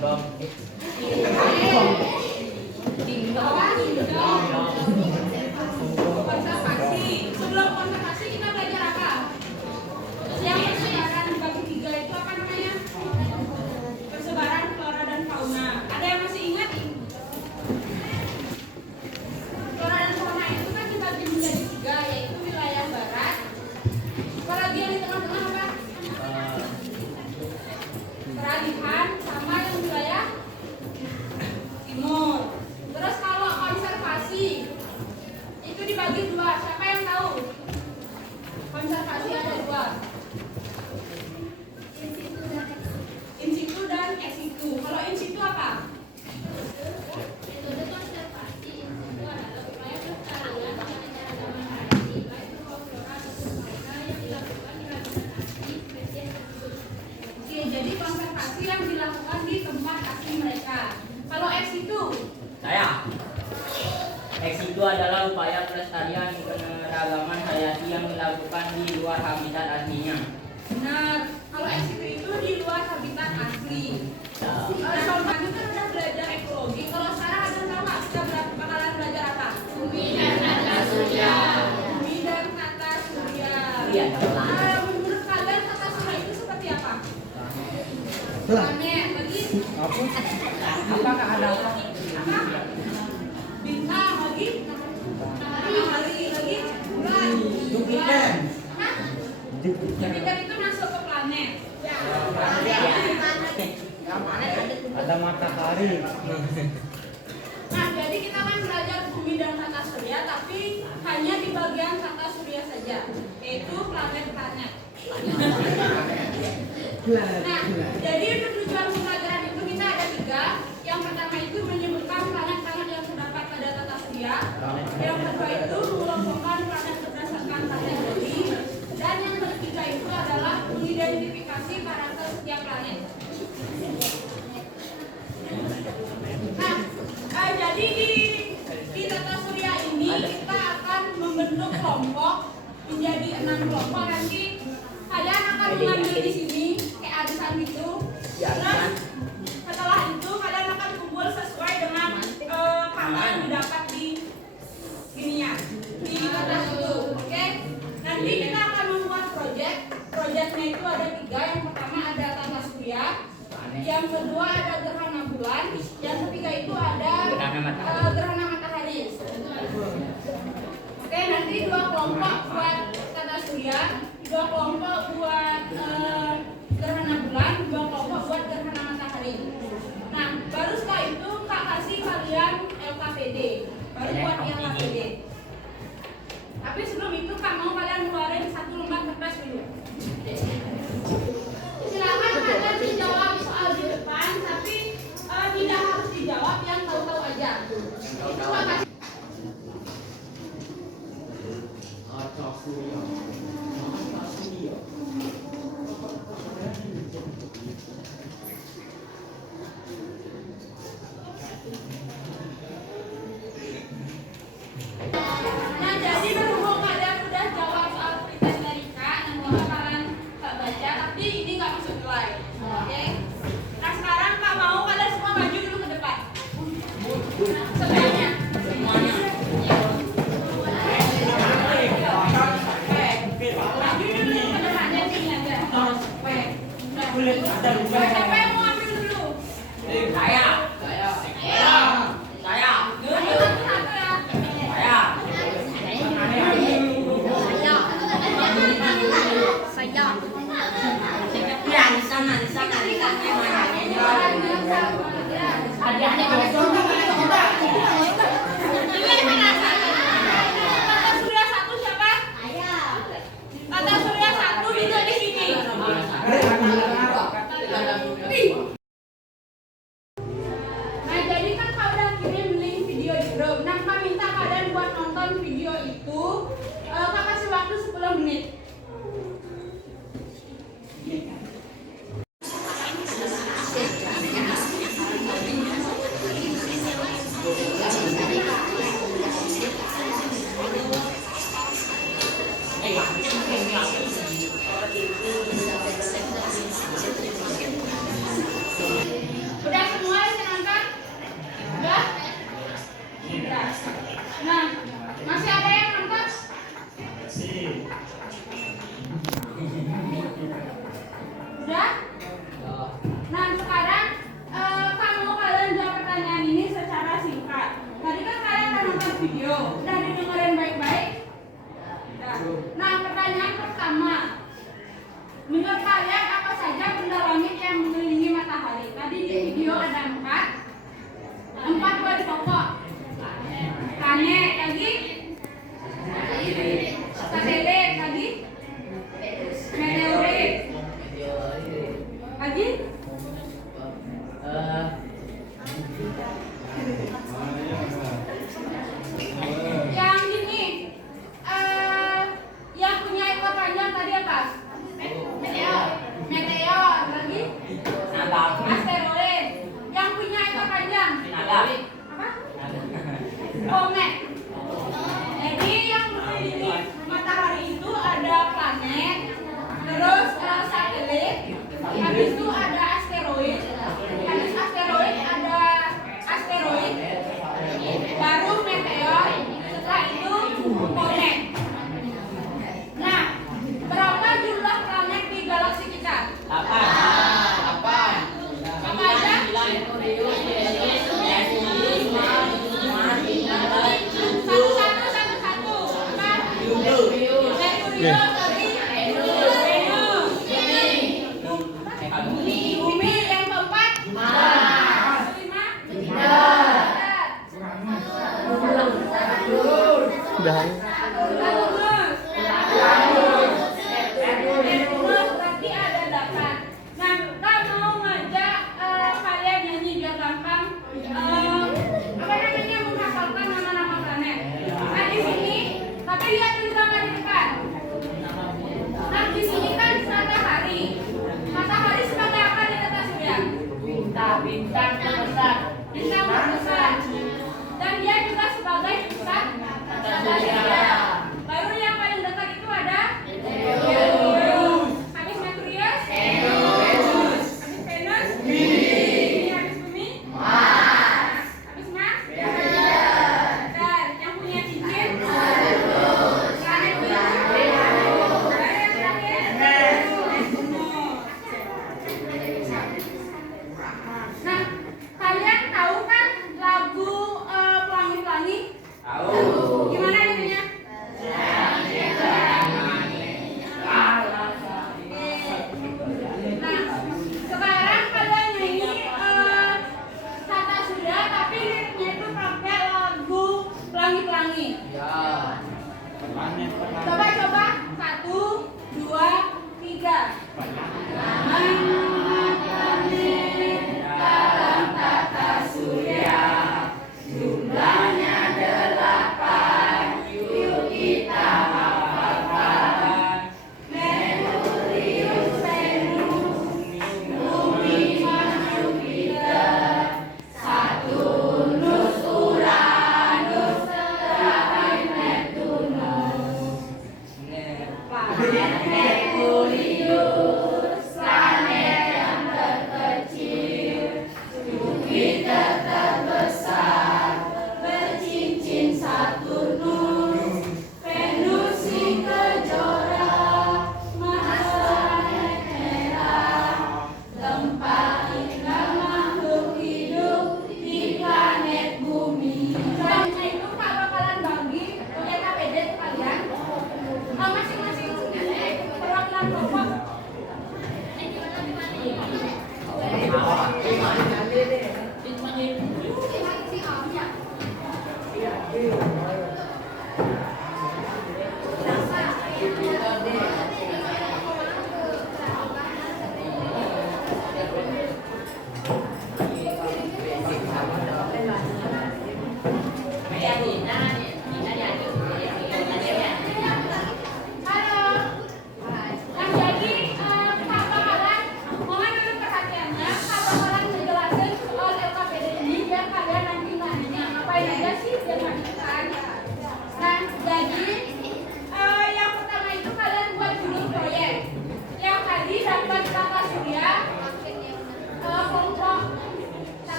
dong. Konservasi. Sebelum konservasi kita belajar apa? Yang persebaran dibagi tiga itu apa namanya? Persebaran flora dan fauna. Ada yang masih ingat? Flora dan fauna itu kan dibagi menjadi tiga, yaitu wilayah barat. Apalagi yang di tengah-tengah apa? Peralihan sama yang wilayah timur. Terus kalau konservasi itu dibagi dua. Siapa yang tahu? Konservasi ada dua. In situ dan ex situ. Kalau in situ apa? Metode konservasi in situ adalah upaya pelestarian keanekaragaman hayati baik berupa flora ataupun fauna yang dilakukan di habitat asli spesies tersebut. Oke, jadi konservasi yang dilakukan di tempat asli mereka. Kalau ex situ? Saya. Ex itu adalah upaya pelestarian keanekaragaman hayati yang dilakukan di luar habitat aslinya. Benar. Kalau ex situ itu di luar habitat asli. Contohnya kan udah belajar ekologi. Kalau sekarang ada tahu nggak kita bakalan belajar apa? Bumi dan tata surya. Bumi dan tata surya. Iya. Menurut kalian tata surya itu seperti apa? Planet lagi. Apakah ada apa? Apa? Bintang lagi. Matahari lagi. Bulan. Jupiter. Hah? Jupiter itu masuk ke planet. Ada matahari. Nah, jadi kita kan belajar bumi dan tata surya, tapi hanya di bagian tata surya saja, yaitu planet-planet. Nah, jadi untuk tujuan pembelajaran itu kita ada tiga. Yang pertama itu menyebutkan planet-planet yang terdapat pada tata surya. Yang kedua itu mengelompokkan planet berdasarkan kategori. Dan yang ketiga itu adalah mengidentifikasi karakter setiap planet. Nah, jadi di tata surya ini kita akan membentuk kelompok menjadi 6 kelompok. Nanti kalian akan mengambil di sini kayak arisan gitu. Terus setelah itu kalian akan kumpul sesuai dengan kata yang didapat di sininya di kertas itu. Oke? Nanti kita akan membuat project. Projectnya itu ada 3. Yang pertama ada tata surya. Yang kedua ada gerhana bulan. Yang ketiga itu ada gerhana matahari. Oke, nanti 2 kelompok buat tata surya, 2 kelompok buat gerhana bulan, 2 kelompok buat gerhana matahari. Nah, baru setelah itu Kak kasih kalian LKPD. Baru buat LKPD. Tapi sebelum itu Kak mau kalian keluarin 1 lembar kertas dulu. Silakan kalian dijawab soal di depan, tapi tidak harus dijawab yang tahu-tahu aja. Itu Kak kasih. Nah, jadi berhubung kalian udah jawab soal pretest dari Kak, yang bakalan Kak baca, tapi ini nggak masuk nilai. Oke? Nah, sekarang Kak mau kalian semua maju dulu ke depan. Semuanya. Maju dulu ke depan, jadi ini aja. Siapa yang mau ambil dulu? Saya. Ayo satu-satu ya. Ya, di sana hadiahnya kosong. Tata surya 1 siapa? Tata surya 1 duduk di sini. Nah, jadi kan Kak udah kirim link video di grup. Nah, Kak minta kalian buat nonton video itu. Kak kasih waktu 10 menit.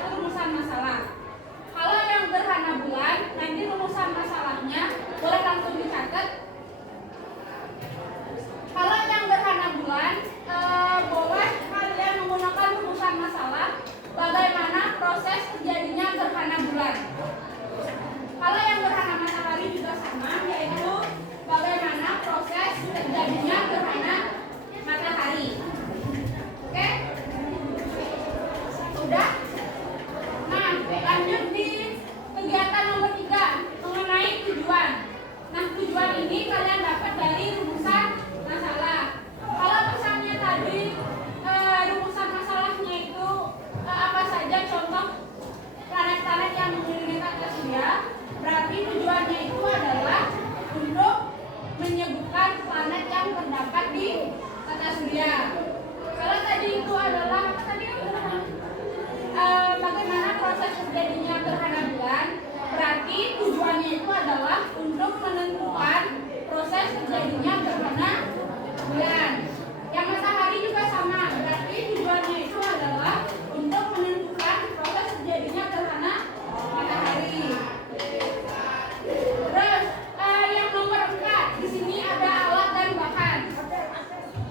satu rumusan masalah. Kalau yang gerhana bulan, nanti rumusan masalahnya boleh langsung dicatat. Kalau yang gerhana bulan, boleh kalian menggunakan rumusan masalah bagaimana proses terjadinya gerhana bulan. Kalau yang gerhana matahari juga sama, yaitu bagaimana proses terjadinya gerhana matahari. Oke? Udah? Nah, lanjut di kegiatan nomor 3 mengenai tujuan. Nah, tujuan ini kalian dapat dari rumusan masalah. Kalau misalnya tadi rumusan masalahnya itu apa saja contoh planet-planet yang mengelilingi tata surya, berarti tujuannya itu adalah untuk menyebutkan planet yang terdapat di tata surya. Kalau tadi itu adalah apa tadi? Bagaimana proses terjadinya gerhana bulan, berarti tujuannya itu adalah untuk menentukan proses terjadinya gerhana bulan. Yang matahari juga sama, berarti tujuannya itu adalah untuk menentukan proses terjadinya gerhana matahari. Terus yang nomor 4 di sini ada alat dan bahan.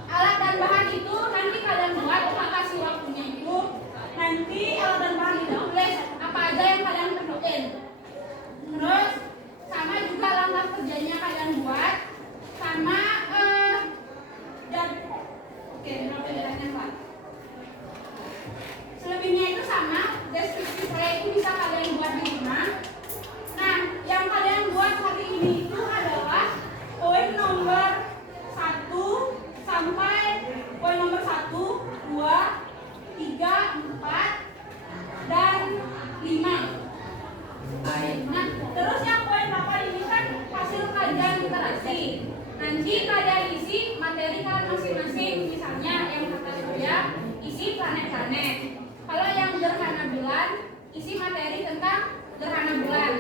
Alat dan bahan itu nanti kalian buat, kasih waktunya itu. Nanti alat dan bahan itu tulis apa aja yang kalian perluin. Terus sama juga langkah kerjanya kalian buat, sama dan oke, penjelasannya Pak. Selebihnya itu sama, deskripsi saya itu bisa kalian buat di rumah. Nah, yang kalian buat hari ini itu adalah poin nomor 1 sampai poin nomor 1, 2, 3, 4, dan 5. Nah, terus yang poin 8 ini kan hasil kajian literasi. Nanti kalian isi materi kalian masing-masing. Misalnya yang tata surya, isi planet-planet. Kalau yang gerhana bulan, isi materi tentang gerhana bulan.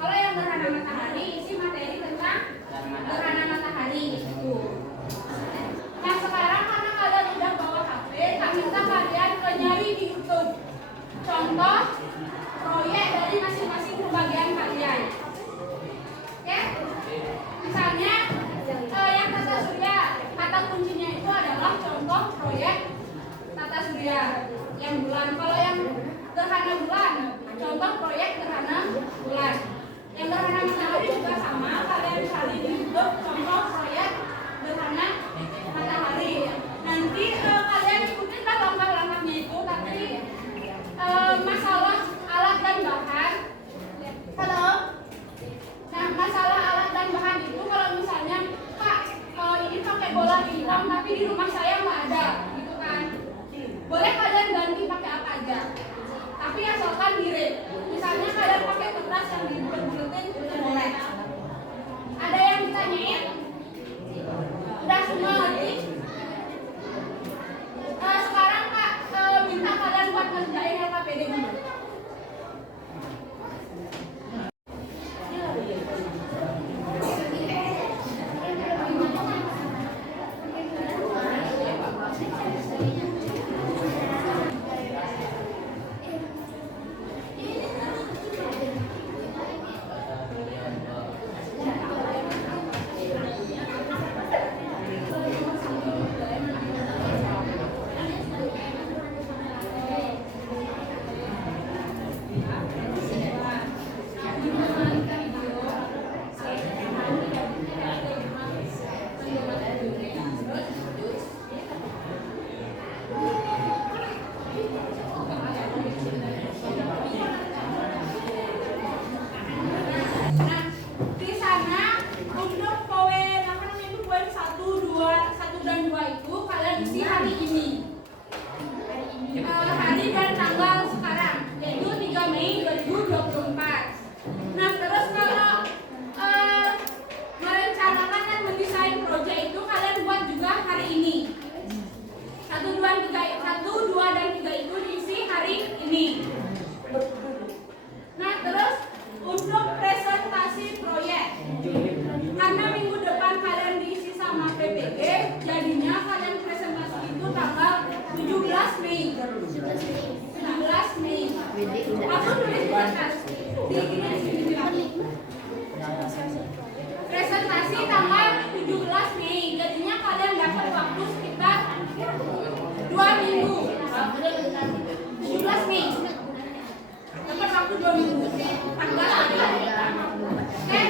Kalau yang gerhana matahari, isi materi tentang gerhana matahari. Itu. Nah, sekarang karena kalian udah bawa HP, kami minta kalian nyari di YouTube contoh proyek dari masing-masing pembagian kalian. Oke? Misalnya yang tata surya, kata kuncinya itu adalah contoh proyek tata surya yang bulan. Kalau yang gerhana bulan, contoh proyek gerhana bulan. Yang gerhana matahari juga sama, kalian cari di YouTube contoh proyek gerhana matahari. Nanti kalian ikutin lah langkah-langkahnya itu, tapi masalah alat dan bahan. Halo? Nah, masalah alat dan bahan itu kalau misalnya Pak, ini pakai bola hitam tapi di rumah saya nggak ada, gitu kan? Boleh kalian ganti pakai apa aja, tapi asalkan mirip. Misalnya kalian pakai kertas yang dibulet-buletin itu boleh. Ada yang ditanyain? Udah semua ngerti? Sekarang Kak minta kalian buat ngerjain LKPD dulu. presentasi tanggal 17 Mei. Jadinya kalian dapat waktu sekitar 2 minggu. 17 Mei. Dapat waktu 2 minggu. 14 hari. Oke?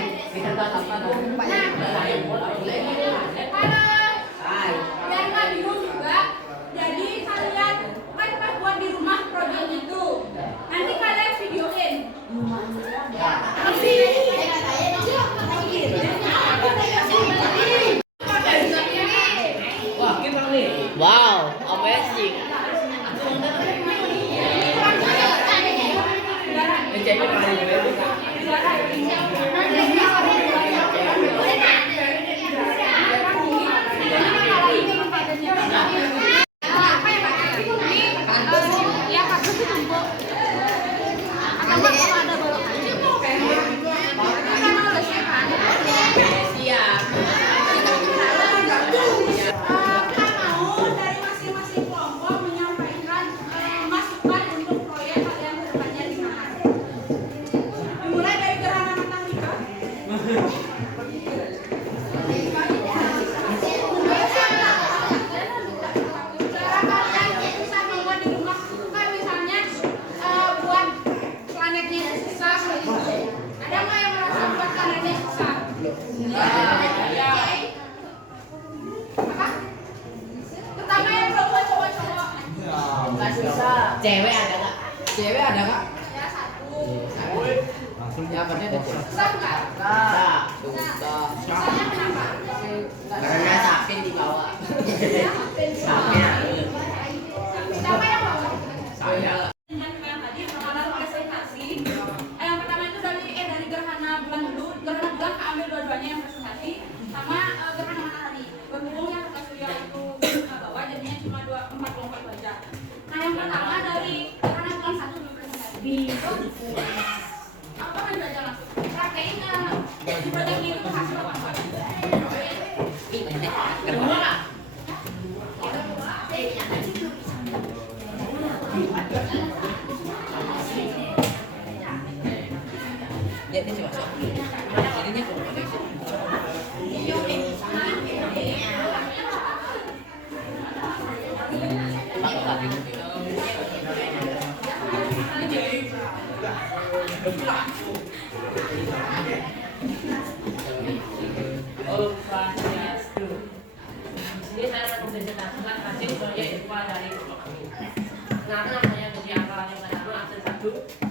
Nah, biar nggak bingung juga, jadi kalian kan pas buat di rumah proyek itu, nanti kalian videoin. Wow, amazing. Dari masing-masing kelompok menyampaikan masukan untuk proyek kalian kedepannya di mana. Dimulai dari gerhana matahari. Cara kalian bisa membuat di rumah, kan misalnya buat planetnya susah gitu. Ada nggak yang merasa buat planetnya susah? Apa? Pertama yang belum buat cowok-cowok. Cewek ada nggak? Cewek ada nggak? Ya satu. Langsung jawabannya ada cewek. Susah nggak? Susah. Susahnya kenapa? Karena sapin di bawah. Siapa yang bawa? Saya. Yang tadi bakalan presentasi. Yang pertama itu dari gerhana bulan dulu. Gerhana bulan keambil dua-duanya yang presentasi sama gerhana matahari. Berhubung yang kata surya itu bawah jadinya cuma 4 aja. Nah yang pertama dari gerhana bulan 1 dulu presentasi. Apa kan baca langsung? Praktein di proyek ini tuh hasil apa? Ya, ini masuk. Jadinya Oh, Swastiastu. Di sini saya akan mempresentasikan hasil proyek IPA dari kelompok kami. Kenapa saya beri angka yang pertama absen 1.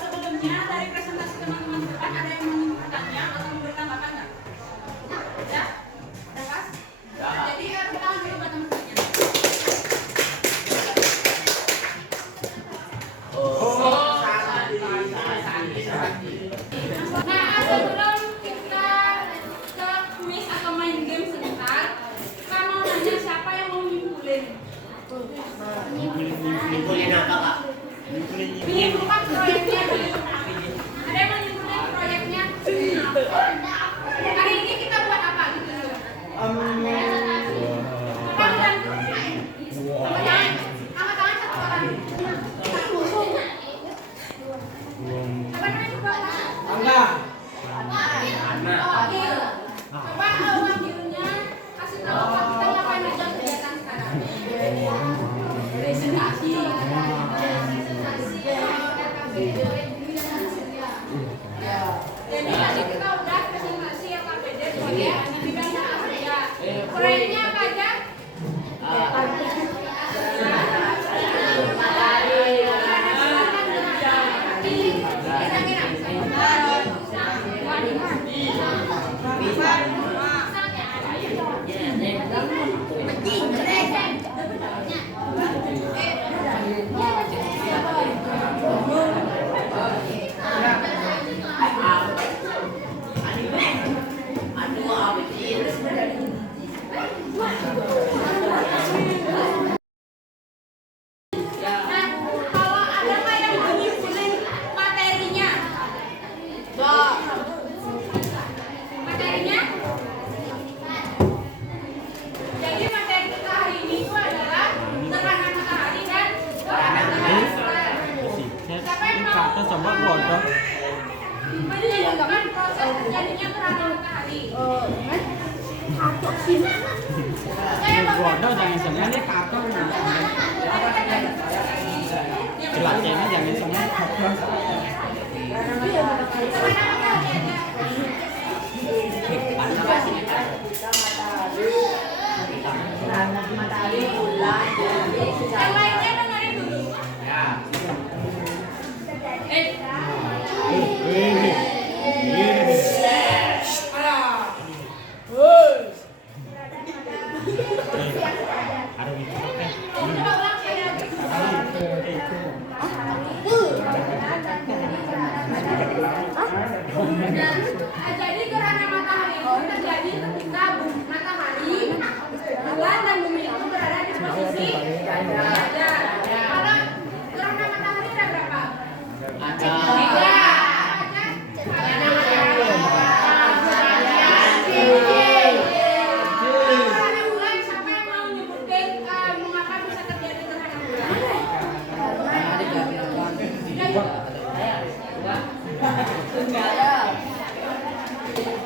Sebelumnya dari presentasi teman-teman depan ada yang mau bertanya atau mau bertambahkan nggak? Ya? Udah pas? Jadi kita lanjut dulu buat teman-temannya. Nah, sebelum kita ke kuis atau main game sebentar, kita mau nanya siapa yang mau nyimpulin? Nyimpulin apa, Kak? Menyimpulkan proyeknya dulu. Ada yang mau nyimpulin proyeknya? Hari ini kita buat apa gitu dulu? Angkat tangan satu orang. Apa namanya coba? Oke. Coba uang birunya kasih tahu Pak, kita ngapain aja kegiatan sekarang? Presentasi. sama keluarga. Ini juga kan proses terjadinya gerhana matahari. Keluarga jangan senang. Celacanya jangan senang. Yang lainnya dengerin dulu. Coba ulang sekali lagi. Jadi gerhana matahari itu terjadi ketika matahari, bulan dan bumi itu berada di posisi sejajar. Kalau gerhana matahari ada berapa? Ada. Tiga. Gerhana bulan, siapa yang mau nyebutin mengapa bisa terjadi gerhana bulan?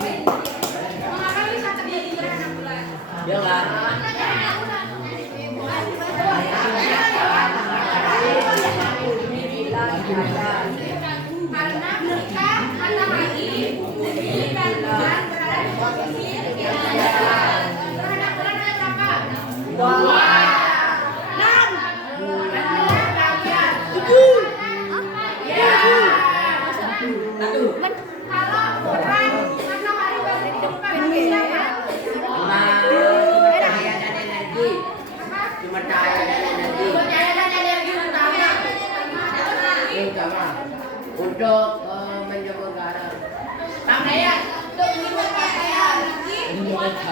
Mengapa bisa terjadi gerhana bulan? Bilang. Karena ketika matahari, bumi dan bulan berada di posisi sejajar. Gerhana bulan ada berapa? Dua. 6. Kalau bulan matahari berkedudukan dengan siapa? Cahaya dan energi. Cuma cahaya dan energi. Cahaya dan energi utama. Ini utama. Untuk menjemur garam. Tambahan untuk menyebabkan energi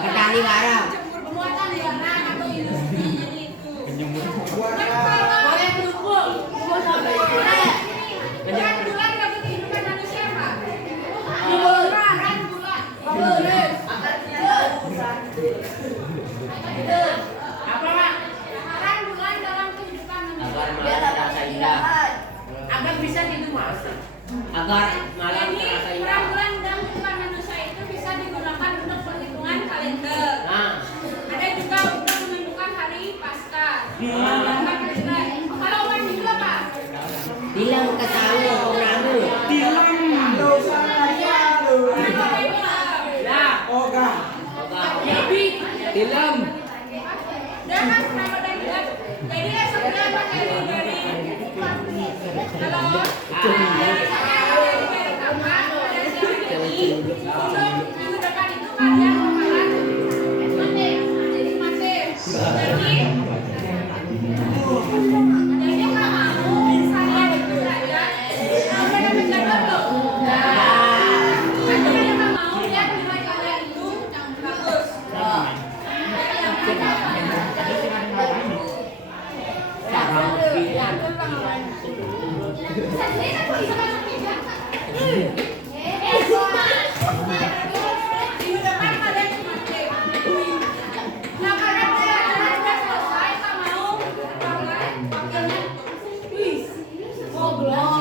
Petani garam. muatan di tanah atau industri itu. Boleh berhubung. Bulan nggak kehidupan manusia Pak. Bulan. Apa Pak? Peran bulan dalam kehidupan Agar manusia. malam terasa indah. Agar bisa tidur malam. Agar malam Jadi terasa peran indah. bulan dalam kehidupan manusia itu bisa digunakan untuk perhitungan kalender. Nah, Ada juga untuk menentukan hari Paskah. Kalau umat Hindu apa? bilang ke tahu namu. Oga. Film. Dan Ramadan juga. Jadi sebenarnya pakai dari kalau dari kapan ada siapa ini untuk minggu depan itu kalian bakalan masih jadi nggak mau saya itu saja udah menjaga loh akhirnya nggak mau lihat nilai kalian itu bagus minggu depan kalian mati. Nah karena pelajaran udah selesai, tak mau kalian wakilnya, wih, ngobrol.